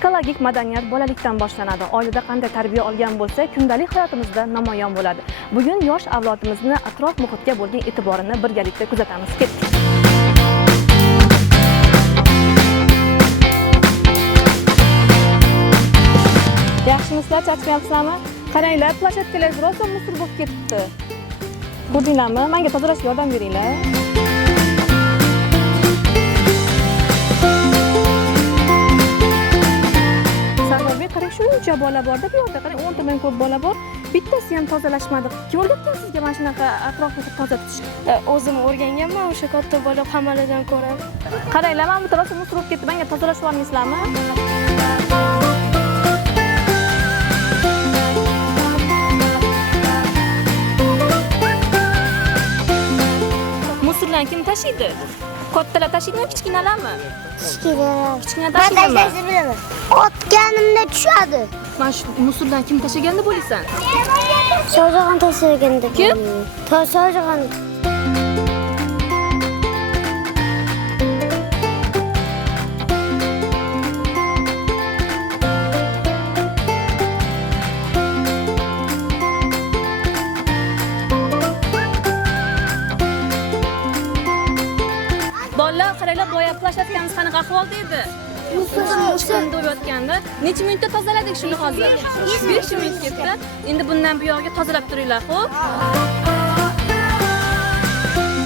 Ekologik madaniyat bolalikdan boshlanadi. Oilada qanday tarbiya olgan bo'lsa, kundalik hayotimizda namoyon bo'ladi. Bugun yosh avlodimizni atrof muhitga bo'lgan e'tiborini birgalikda kuzatamiz. Ketdik. Yaxshimisizlar, charchamayapsizlarmi? Qaranglar, plashatkalar rosa musor bo'lib ketibdi. Ko'rdinglarmi? Menga tozalashga yordam beringlar. Qarang, shuncha bola borda, bu yerda qarang 10 tadan ko'p bola bor. Bittasi ham tozalashmadi. Kim o'rgatgan sizga mana shunaqa atrofni toza tutishni? O'zim o'rganganman, o'sha katta bola hammalardan ko'ra. Qaranglar, mana bu tarafda musor bo'lib ketdi. Menga tozalashib olmaysizlarmi? Musorlarni kim tashiydi? Kattalar tashiydimi, kichkinalarmi? Kichkina tashiydimi? Ben taşıyı bilemem. Otganimda tushadi. Mana shu musorlarni kim tashiganda bo'laysan? Shojaxon tashiganda. Kim? Shojaxon. Bolalar, qaranglar, boya plashadkamiz qanaqa ahvolda edi? Mushkanda bo'layotganda. Necha minutda tozaladik shuni hozir? 5 minut ketdi. Endi bundan buyog'iga tozalab turinglar, xo'p?